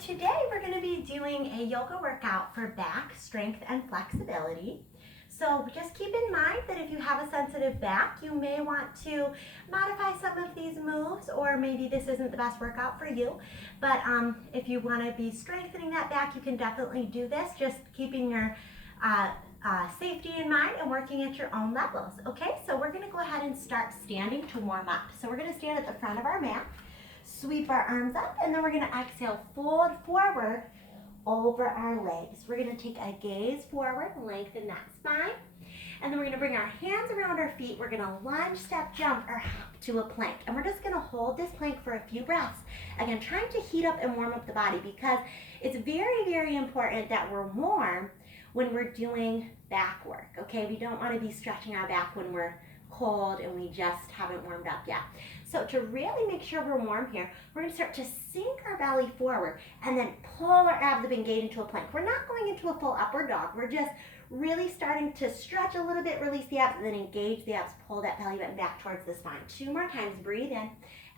today we're going to be doing a yoga workout for back strength and flexibility. So just keep in mind that if you have a sensitive back, you may want to modify some of these moves, or maybe this isn't the best workout for you. But if you want to be strengthening that back, you can definitely do this, just keeping your safety in mind and working at your own levels. Okay, so we're going to go ahead and start standing to warm up. So we're going to stand at the front of our mat, sweep our arms up, and then we're going to exhale, fold forward over our legs. We're going to take a gaze forward, lengthen that spine, and then we're going to bring our hands around our feet. We're going to lunge, step, jump, or hop to a plank, and we're just going to hold this plank for a few breaths. Again, trying to heat up and warm up the body, because it's very, very important that we're warm when we're doing back work, okay? We don't want to be stretching our back when we're cold and we just haven't warmed up yet. So to really make sure we're warm here, we're going to start to sink our belly forward and then pull our abs up, engage into a plank. We're not going into a full upward dog. We're just really starting to stretch a little bit, release the abs, and then engage the abs, pull that belly button back towards the spine. 2 more times, breathe in,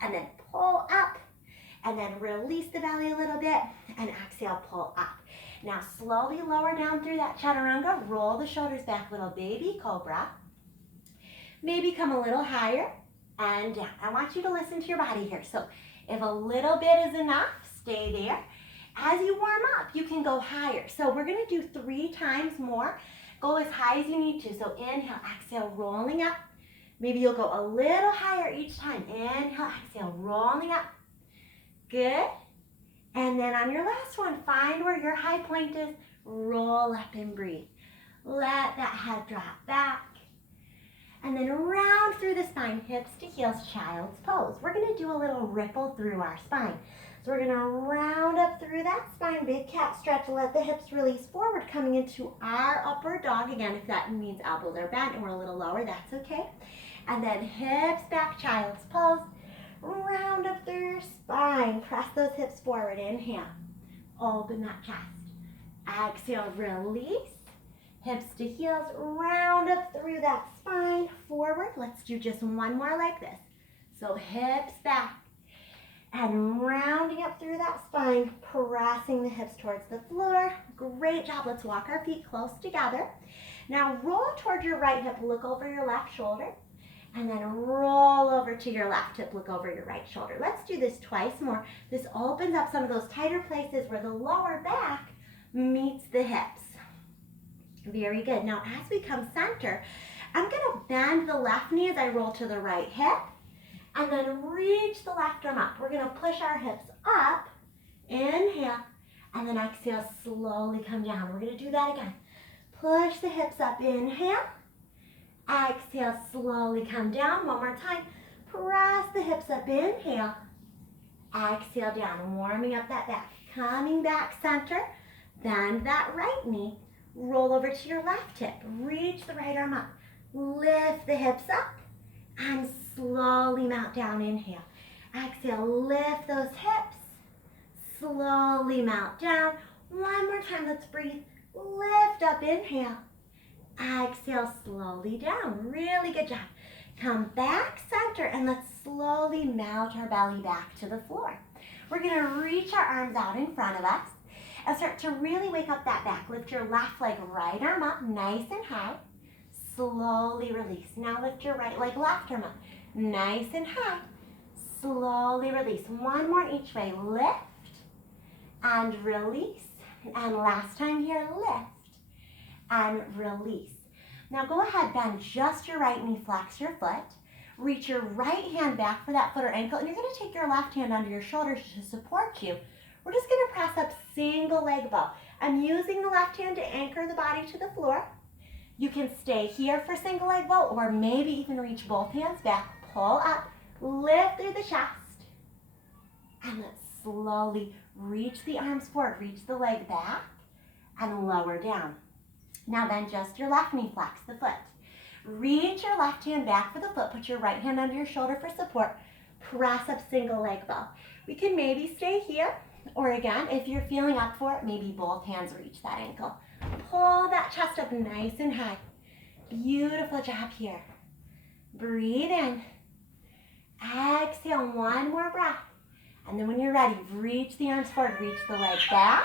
and then pull up, and then release the belly a little bit, and exhale, pull up. Now slowly lower down through that chaturanga, roll the shoulders back, little baby cobra. Maybe come a little higher and down. I want you to listen to your body here. So if a little bit is enough, stay there. As you warm up, you can go higher. So we're going to do 3 times more. Go as high as you need to. So inhale, exhale, rolling up. Maybe you'll go a little higher each time. Inhale, exhale, rolling up. Good. And then on your last one, find where your high point is. Roll up and breathe. Let that head drop back. And then round through the spine, hips to heels, child's pose. We're going to do a little ripple through our spine. So we're going to round up through that spine, big cat stretch, let the hips release forward, coming into our upward dog. Again, if that means elbows are bent and we're a little lower, that's okay. And then hips back, child's pose. Round up through your spine, press those hips forward, inhale, open that chest. Exhale, release. Hips to heels, round up through that spine, forward. Let's do just one more like this. So hips back and rounding up through that spine, pressing the hips towards the floor. Great job. Let's walk our feet close together. Now roll towards your right hip, look over your left shoulder, and then roll over to your left hip, look over your right shoulder. Let's do this twice more. This opens up some of those tighter places where the lower back meets the hips. Very good. Now as we come center, I'm going to bend the left knee as I roll to the right hip, and then reach the left arm up. We're going to push our hips up, inhale, and then exhale, slowly come down. We're going to do that again. Push the hips up, inhale, exhale, slowly come down. One more time. Press the hips up, inhale, exhale down, warming up that back. Coming back center, bend that right knee. Roll over to your left hip, reach the right arm up, lift the hips up, and slowly mount down, inhale. Exhale, lift those hips, slowly mount down. One more time, let's breathe. Lift up, inhale. Exhale, slowly down. Really good job. Come back center, and let's slowly mount our belly back to the floor. We're gonna reach our arms out in front of us, and start to really wake up that back. Lift your left leg, right arm up, nice and high. Slowly release. Now lift your right leg, left arm up, nice and high. Slowly release. One more each way. Lift and release. And last time here, lift and release. Now go ahead, bend just your right knee, flex your foot. Reach your right hand back for that foot or ankle, and you're going to take your left hand under your shoulders to support you. We're just going to press up single leg bow. I'm using the left hand to anchor the body to the floor. You can stay here for single leg bow, or maybe even reach both hands back, pull up, lift through the chest, and let's slowly reach the arms forward, reach the leg back, and lower down. Now bend just your left knee, flex the foot. Reach your left hand back for the foot, put your right hand under your shoulder for support, press up single leg bow. We can maybe stay here, or again, if you're feeling up for it, maybe both hands reach that ankle. Pull that chest up nice and high. Beautiful job here. Breathe in. Exhale, one more breath. And then when you're ready, reach the arms forward, reach the leg back,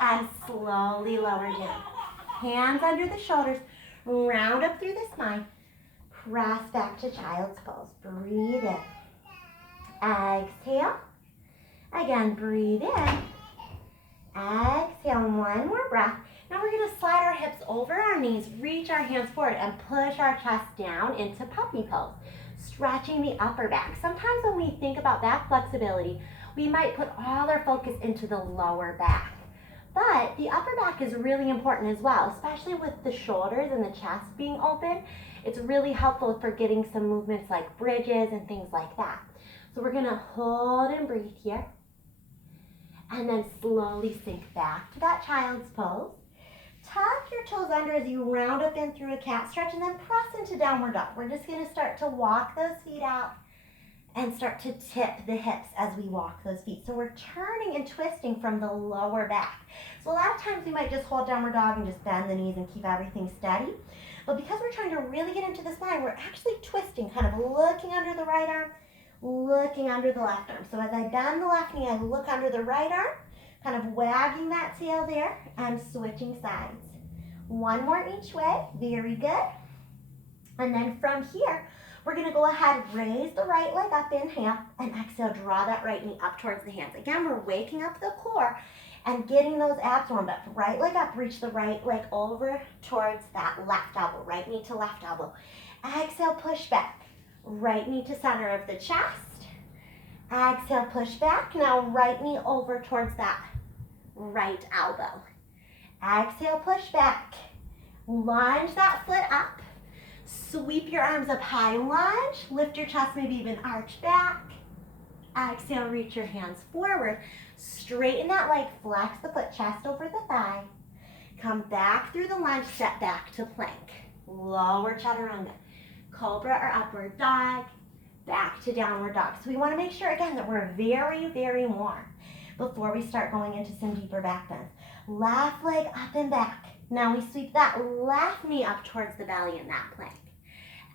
and slowly lower down. Hands under the shoulders, round up through the spine, press back to child's pose. Breathe in. Exhale. Again, breathe in. Exhale, one more breath. Now we're going to slide our hips over our knees, reach our hands forward, and push our chest down into puppy pose, stretching the upper back. Sometimes when we think about back flexibility, we might put all our focus into the lower back. But the upper back is really important as well, especially with the shoulders and the chest being open. It's really helpful for getting some movements like bridges and things like that. So we're going to hold and breathe here. And then slowly sink back to that child's pose. Tuck your toes under as you round up in through a cat stretch and then press into downward dog. We're just going to start to walk those feet out and start to tip the hips as we walk those feet. So we're turning and twisting from the lower back. So a lot of times we might just hold downward dog and just bend the knees and keep everything steady. But because we're trying to really get into the spine, we're actually twisting, kind of looking under the right arm, looking under the left arm. So as I bend the left knee, I look under the right arm, kind of wagging that tail there and switching sides. One more each way, very good. And then from here, we're gonna go ahead, raise the right leg up, inhale, and exhale, draw that right knee up towards the hands. Again, we're waking up the core and getting those abs warmed up. Right leg up, reach the right leg over towards that left elbow, right knee to left elbow. Exhale, push back. Right knee to center of the chest. Exhale, push back. Now right knee over towards that right elbow. Exhale, push back. Lunge that foot up. Sweep your arms up high, lunge. Lift your chest, maybe even arch back. Exhale, reach your hands forward. Straighten that leg, flex the foot, chest over the thigh. Come back through the lunge, step back to plank. Lower chaturanga. Cobra or upward dog, back to downward dog. So we want to make sure, again, that we're very, very warm before we start going into some deeper back bends. Left leg up and back. Now we sweep that left knee up towards the belly in that plank.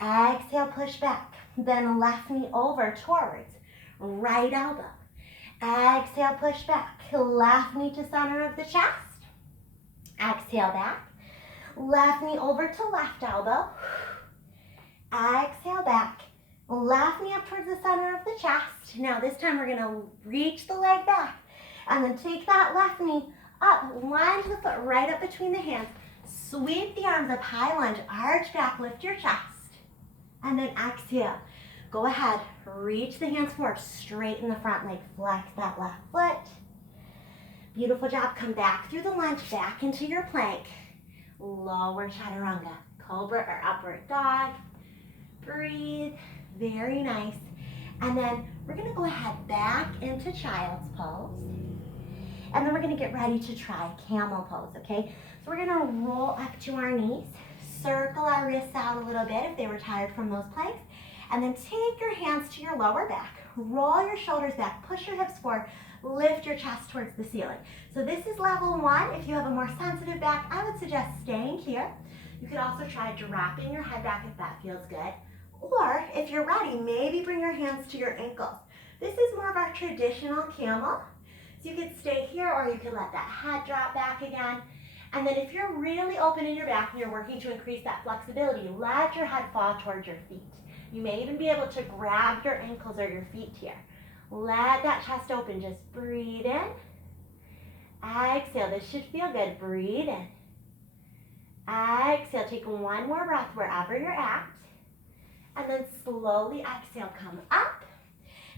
Exhale, push back. Then left knee over towards right elbow. Exhale, push back. Left knee to center of the chest. Exhale back. Left knee over to left elbow. Exhale back. Left knee up towards the center of the chest. Now this time we're going to reach the leg back and then take that left knee up, lunge the foot right up between the hands. Sweep the arms up high, lunge, arch back, lift your chest. And then exhale. Go ahead, reach the hands forward, straighten the front leg, flex that left foot. Beautiful job. Come back through the lunge, back into your plank. Lower chaturanga, cobra or upward dog. Breathe, very nice. And then we're gonna go ahead back into child's pose. And then we're gonna get ready to try camel pose, okay? So we're gonna roll up to our knees, circle our wrists out a little bit if they were tired from those planks, and then take your hands to your lower back, roll your shoulders back, push your hips forward, lift your chest towards the ceiling. So this is level 1. If you have a more sensitive back, I would suggest staying here. You could also try dropping your head back if that feels good. Or if you're ready, maybe bring your hands to your ankles. This is more of our traditional camel. So you could stay here or you could let that head drop back again. And then if you're really open in your back and you're working to increase that flexibility, let your head fall towards your feet. You may even be able to grab your ankles or your feet here. Let that chest open, just breathe in. Exhale, this should feel good, breathe in. Exhale, take one more breath wherever you're at. And then slowly exhale, come up.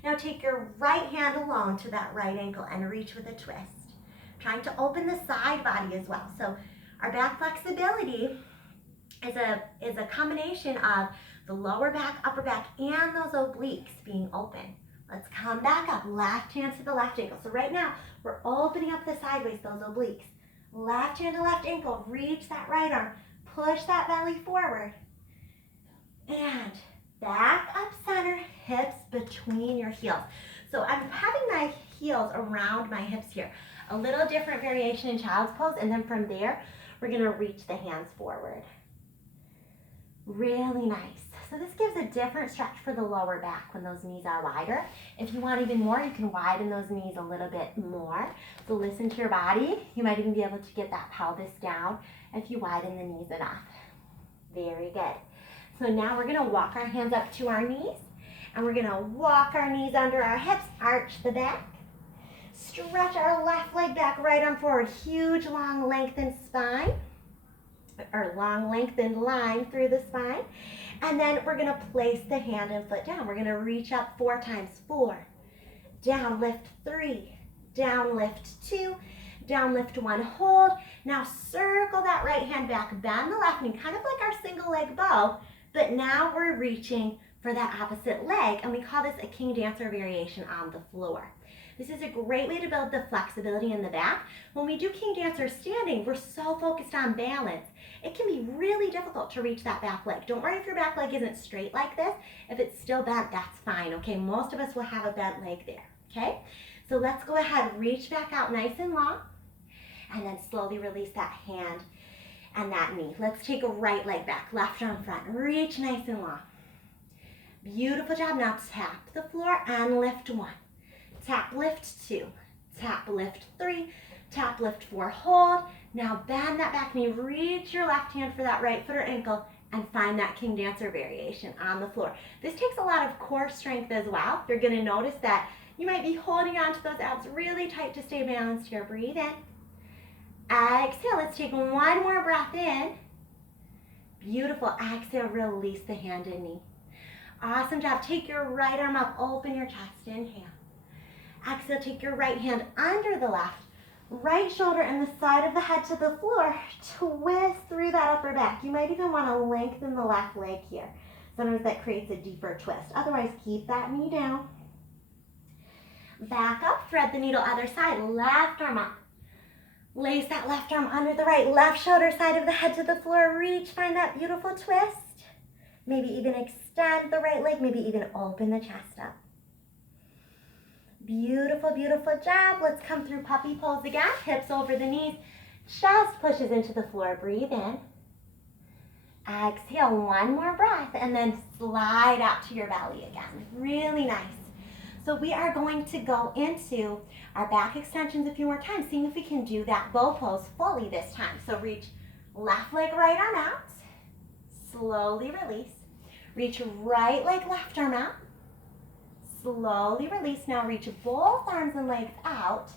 Now take your right hand alone to that right ankle and reach with a twist. Trying to open the side body as well. So our back flexibility is a combination of the lower back, upper back, and those obliques being open. Let's come back up, left hand to the left ankle. So right now, we're opening up the sideways, those obliques. Left hand to left ankle, reach that right arm, push that belly forward. And back up center, hips between your heels. So I'm having my heels around my hips here. A little different variation in child's pose, and then from there, we're gonna reach the hands forward. Really nice. So this gives a different stretch for the lower back when those knees are wider. If you want even more, you can widen those knees a little bit more. So listen to your body. You might even be able to get that pelvis down if you widen the knees enough. Very good. So now we're gonna walk our hands up to our knees, and we're gonna walk our knees under our hips, arch the back. Stretch our left leg back, right arm forward. Huge, long, lengthened spine, or long, lengthened line through the spine. And then we're gonna place the hand and foot down. We're gonna reach up 4 times. 4, down, lift 3, down, lift 2, down, lift 1, hold. Now circle that right hand back, bend the left knee, kind of like our single leg bow, but now we're reaching for that opposite leg, and we call this a king dancer variation on the floor. This is a great way to build the flexibility in the back. When we do king dancer standing, we're so focused on balance. It can be really difficult to reach that back leg. Don't worry if your back leg isn't straight like this. If it's still bent, that's fine, okay? Most of us will have a bent leg there, okay? So let's go ahead, reach back out nice and long, and then slowly release that hand and that knee. Let's take a right leg back, left arm front, reach nice and long. Beautiful job. Now tap the floor and lift 1. Tap, lift 2, tap, lift 3, tap, lift 4, hold. Now bend that back knee, reach your left hand for that right foot or ankle, and find that king dancer variation on the floor. This takes a lot of core strength as well. You're gonna notice that you might be holding on to those abs really tight to stay balanced here. Breathe in. Exhale, let's take one more breath in. Beautiful, exhale, release the hand and knee. Awesome job. Take your right arm up, open your chest, inhale. Exhale, take your right hand under the left, right shoulder and the side of the head to the floor. Twist through that upper back. You might even want to lengthen the left leg here. Sometimes that creates a deeper twist. Otherwise, keep that knee down. Back up, thread the needle other side, left arm up. Lace that left arm under the right, left shoulder, side of the head to the floor. Reach, find that beautiful twist. Maybe even extend the right leg, maybe even open the chest up. Beautiful, beautiful job. Let's come through puppy pose again. Hips over the knees, chest pushes into the floor. Breathe in. Exhale, one more breath, and then slide out to your belly again. Really nice. So we are going to go into our back extensions a few more times, seeing if we can do that bow pose fully this time. So reach left leg, right arm out. Slowly release. Reach right leg, left arm out. Slowly release. Now reach both arms and legs out.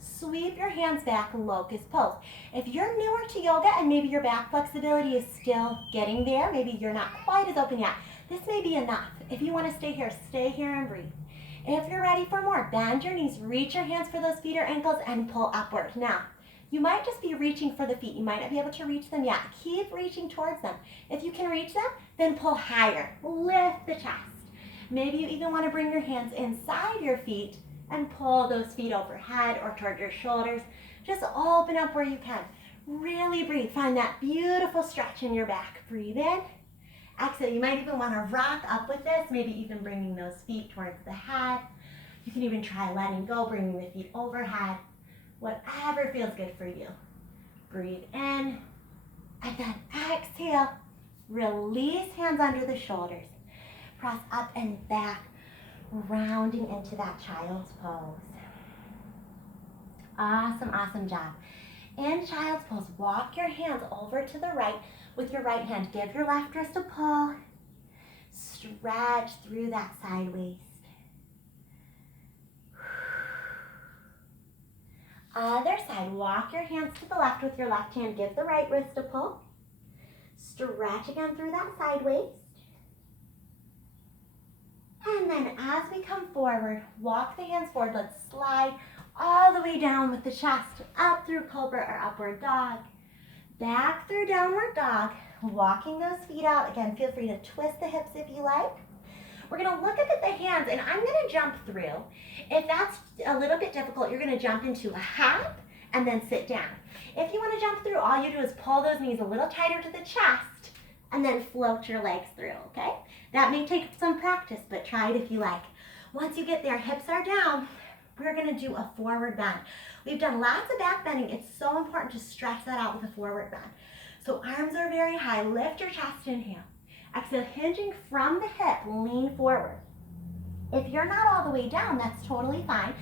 Sweep your hands back, locust pose. If you're newer to yoga and maybe your back flexibility is still getting there, maybe you're not quite as open yet, this may be enough. If you want to stay here and breathe. If you're ready for more, bend your knees, reach your hands for those feet or ankles and pull upward. Now, you might just be reaching for the feet. You might not be able to reach them yet. Keep reaching towards them. If you can reach them, then pull higher. Lift the chest. Maybe you even want to bring your hands inside your feet and pull those feet overhead or toward your shoulders. Just open up where you can. Really breathe. Find that beautiful stretch in your back. Breathe in. Exhale. You might even want to rock up with this, maybe even bringing those feet towards the head. You can even try letting go, bringing the feet overhead. Whatever feels good for you. Breathe in, and then exhale. Release hands under the shoulders. Press up and back, rounding into that child's pose. Awesome, awesome job. In child's pose, walk your hands over to the right with your right hand. Give your left wrist a pull. Stretch through that side waist. Other side, walk your hands to the left with your left hand. Give the right wrist a pull. Stretch again through that side waist. And then as we come forward, walk the hands forward. Let's slide all the way down with the chest, up through cobra or upward dog. Back through downward dog, walking those feet out. Again, feel free to twist the hips if you like. We're gonna look up at the hands and I'm gonna jump through. If that's a little bit difficult, you're gonna jump into a hop and then sit down. If you wanna jump through, all you do is pull those knees a little tighter to the chest and then float your legs through, okay? That may take some practice, but try it if you like. Once you get there, hips are down, we're gonna do a forward bend. We've done lots of back bending. It's so important to stretch that out with a forward bend. So arms are very high, lift your chest, inhale. Exhale, hinging from the hip, lean forward. If you're not all the way down, that's totally fine.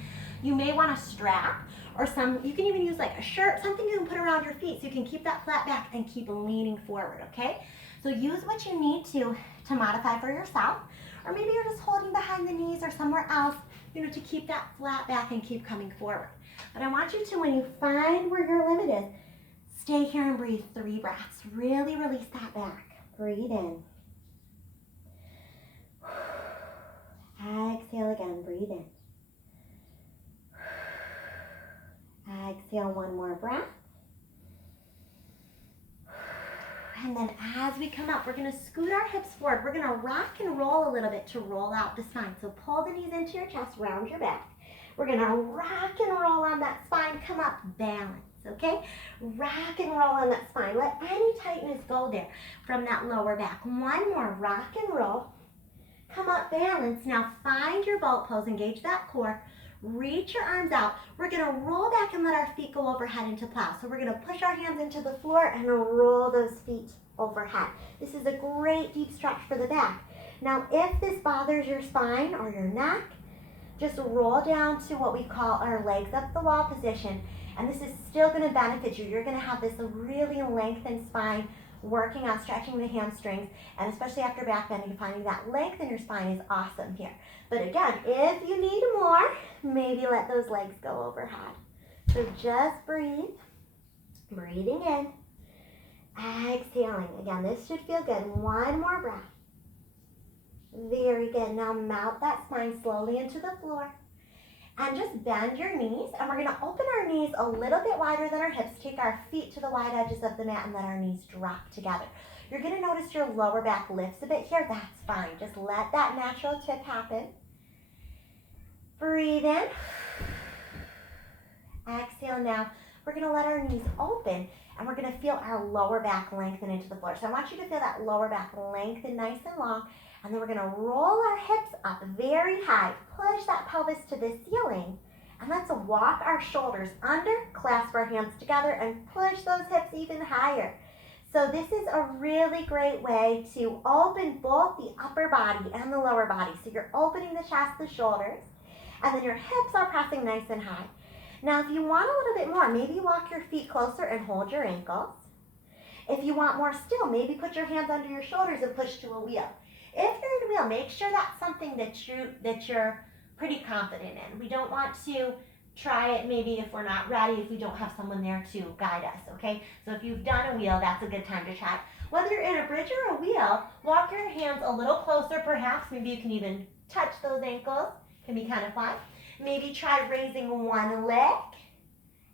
You may want a strap or you can even use like a shirt, something you can put around your feet so you can keep that flat back and keep leaning forward, okay? So use what you need to modify for yourself, or maybe you're just holding behind the knees or somewhere else, to keep that flat back and keep coming forward. But I want you to, when you find where your limit is, stay here and breathe 3 breaths. Really release that back. Breathe in. Exhale again, breathe in. Exhale, 1 more breath. And then as we come up, we're gonna scoot our hips forward. We're gonna rock and roll a little bit to roll out the spine. So pull the knees into your chest, round your back. We're gonna rock and roll on that spine, come up, balance, okay? Rock and roll on that spine. Let any tightness go there from that lower back. 1 more, rock and roll. Come up, balance. Now find your boat pose, engage that core. Reach your arms out. We're gonna roll back and let our feet go overhead into plow. So we're gonna push our hands into the floor and roll those feet overhead. This is a great deep stretch for the back. Now if this bothers your spine or your neck, just roll down to what we call our legs up the wall position. And this is still gonna benefit you. You're gonna have this really lengthened spine, working on stretching the hamstrings, and especially after back bending, finding that length in your spine is awesome here. But again, if you need more, maybe let those legs go overhead. So just breathe, breathing in, exhaling. Again, this should feel good. 1 more breath. Very good. Now mount that spine slowly into the floor. And just bend your knees, and we're gonna open our knees a little bit wider than our hips. Take our feet to the wide edges of the mat and let our knees drop together. You're gonna notice your lower back lifts a bit here. That's fine. Just let that natural tip happen. Breathe in. Exhale now. We're gonna let our knees open, and we're gonna feel our lower back lengthen into the floor. So I want you to feel that lower back lengthen nice and long. And then we're gonna roll our hips up very high. Push that pelvis to the ceiling. And let's walk our shoulders under, clasp our hands together, and push those hips even higher. So this is a really great way to open both the upper body and the lower body. So you're opening the chest, the shoulders, and then your hips are pressing nice and high. Now if you want a little bit more, maybe walk your feet closer and hold your ankles. If you want more still, maybe put your hands under your shoulders and push to a wheel. If you're in a wheel, make sure that's something that you're pretty confident in. We don't want to try it maybe if we're not ready, if we don't have someone there to guide us, okay? So if you've done a wheel, that's a good time to try. Whether you're in a bridge or a wheel, walk your hands a little closer perhaps. Maybe you can even touch those ankles. Can be kind of fun. Maybe try raising one leg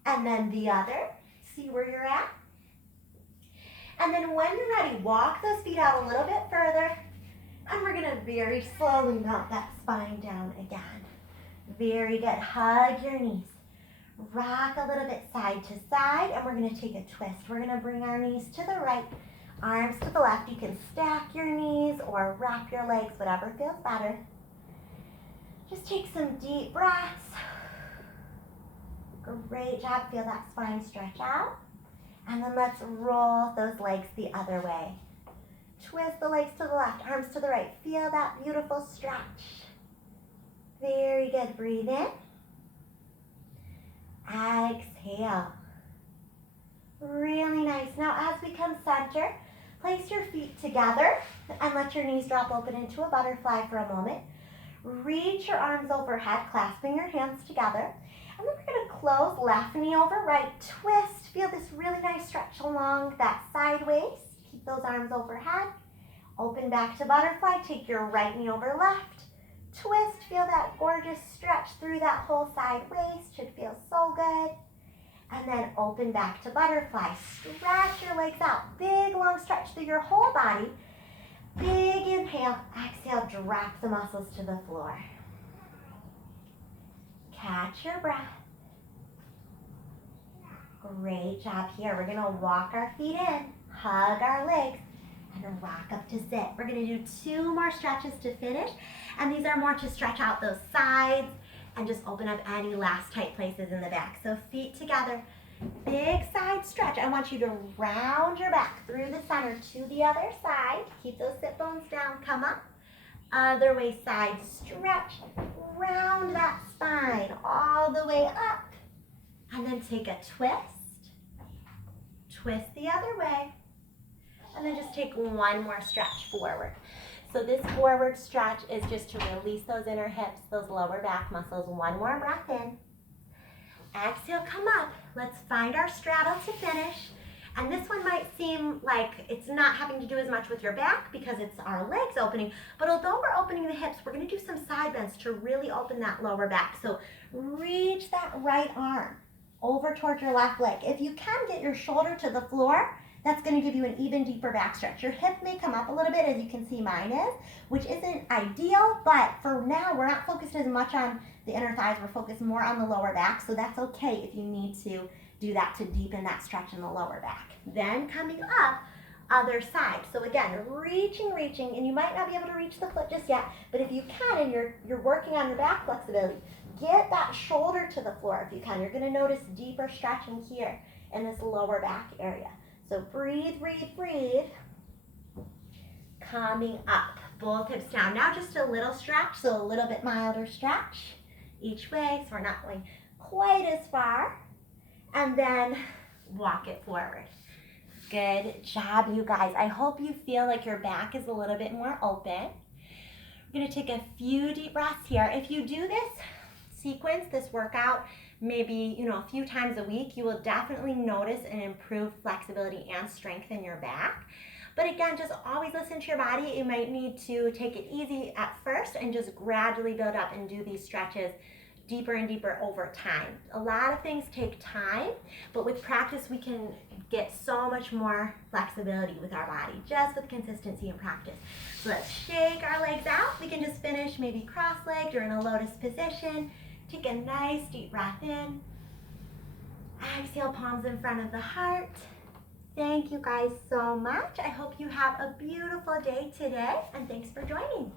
and then the other. See where you're at. And then when you're ready, walk those feet out a little bit further. And we're gonna very slowly melt that spine down again. Very good. Hug your knees. Rock a little bit side to side, and we're gonna take a twist. We're gonna bring our knees to the right, arms to the left. You can stack your knees or wrap your legs, whatever feels better. Just take some deep breaths. Great job. Feel that spine stretch out. And then let's roll those legs the other way. Twist the legs to the left, arms to the right. Feel that beautiful stretch. Very good. Breathe in. Exhale. Really nice. Now as we come center, place your feet together and let your knees drop open into a butterfly for a moment. Reach your arms overhead, clasping your hands together. And then we're going to close left knee over right. Twist. Feel this really nice stretch along that side waist. Keep those arms overhead. Open back to butterfly. Take your right knee over left. Twist. Feel that gorgeous stretch through that whole side waist. Should feel so good. And then open back to butterfly. Stretch your legs out. Big long stretch through your whole body. Big inhale. Exhale. Drop the muscles to the floor. Catch your breath. Great job here. We're going to walk our feet in, hug our legs, and rock up to sit. We're going to do 2 more stretches to finish. And these are more to stretch out those sides and just open up any last tight places in the back. So feet together, Big side stretch. I want you to round your back through the center to the other side. Keep those sit bones down. Come up. Other way, side stretch. Round that spine all the way up. And then take a twist. Twist the other way. And then just take one more stretch forward. So this forward stretch is just to release those inner hips, those lower back muscles. One more breath in. Exhale, come up. Let's find our straddle to finish. And this one might seem like it's not having to do as much with your back because it's our legs opening, but although we're opening the hips, we're gonna do some side bends to really open that lower back. So reach that right arm over towards your left leg. If you can get your shoulder to the floor, that's gonna give you an even deeper back stretch. Your hip may come up a little bit, as you can see mine is, which isn't ideal, but for now, we're not focused as much on the inner thighs, we're focused more on the lower back, so that's okay if you need to do that to deepen that stretch in the lower back. Then coming up, other side. So again, reaching, and you might not be able to reach the foot just yet, but if you can and you're working on your back flexibility, get that shoulder to the floor if you can. You're gonna notice deeper stretching here in this lower back area. So breathe. Coming up, both hips down. Now just a little stretch, so a little bit milder stretch each way, so we're not going quite as far. And then walk it forward. Good job, you guys. I hope you feel like your back is a little bit more open. We're gonna take a few deep breaths here. If you do this sequence, this workout, maybe a few times a week, you will definitely notice an improved flexibility and strength in your back. But again, just always listen to your body. You might need to take it easy at first and just gradually build up and do these stretches deeper and deeper over time. A lot of things take time, but with practice we can get so much more flexibility with our body, just with consistency and practice. So let's shake our legs out. We can just finish maybe cross-legged or in a lotus position. Take a nice deep breath in. Exhale, palms in front of the heart. Thank you guys so much. I hope you have a beautiful day today, and thanks for joining.